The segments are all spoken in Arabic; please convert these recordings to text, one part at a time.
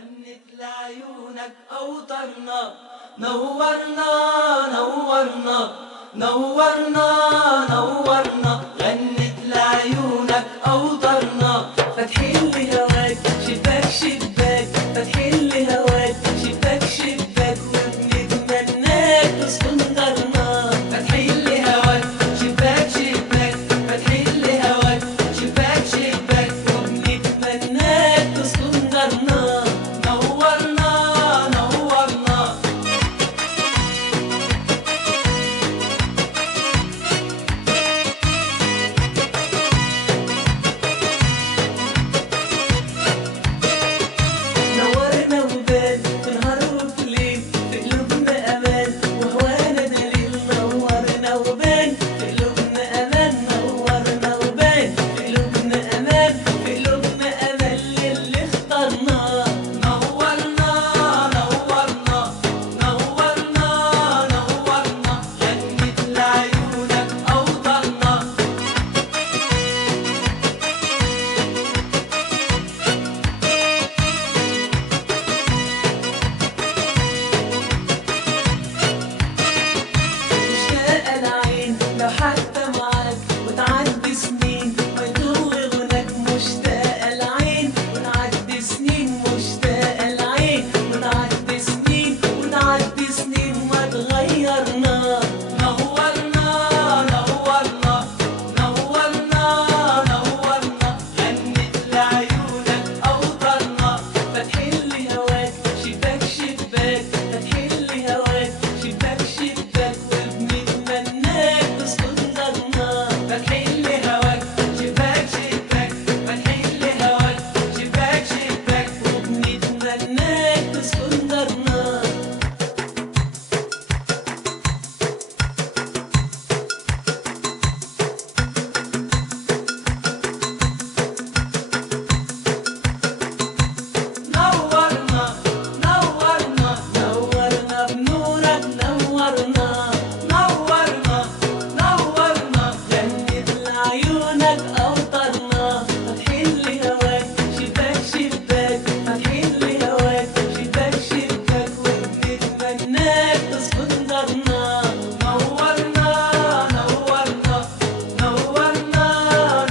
غنت لعيونك أوطرنا، نورنا نورنا نورنا نورنا، غنت لعيونك أوطرنا، فاتحين لهواك شباك شباك، فاتحين لهواك شباك شباك، وبنتمناك تسكن دارنا، فاتحين لهواك شباك شباك، فاتحين لهواك شباك شباك، وبنتمناك تسكن دارنا، نورنا نورنا. نورنا وبان في نهار وفي ليل، في قلوبنا امان وهوانا دليل، نورنا وبان في قلوبنا امان، نورنا وبان في قلوبنا امان، في قلوبنا امان للي اخترناه، نورنا نورنا نورنا نورنا، غنت لعيونك اوطرنا. مشتاقة العين لو حتى معاك وتعدي سنين ما يضل غناك، مشتاقة العين وتعدي سنين، مشتاقة العين وتعدي سنين وتعدي سنين ما تغيرنا، نورنا نورنا نورنا نورنا، غنت لعيونك أوطرنا، فاتحين لهواك شباك شباك، فاتحين لهواك شباك شباك، وبنتمناك تسكن دارنا، فاتحين لهواك شباك شباك، فاتحين لهواك شباك شباك، وبنتمناك تسكن دارنا. نورنا نورنا نورنا بنورك، نورنا نورنا نورنا، غنت لعيونك أوطرنا، فاتحين لهواك شباك شباك، فاتحين لهواك شباك شباك، وبنتمناك تسكن دارنا، نورنا نورنا نورنا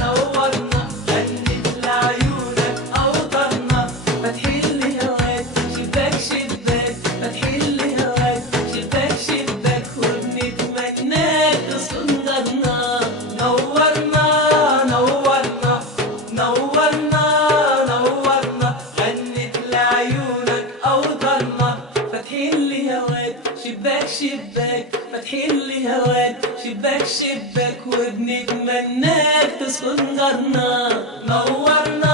نورنا، غنت لعيونك أوطرنا، فاتحين لهواك شباك شباك، فاتحين لهواك شباك شباك، وبنتمناك تسكن دارنا، نورنا نورنا نورنا نورنا، غنت لعيونك أوطرنا، فاتحين لهواك شباك شباك، فاتحين لهواك شباك شباك، وبنتمناك تسكن دارنا، نورنا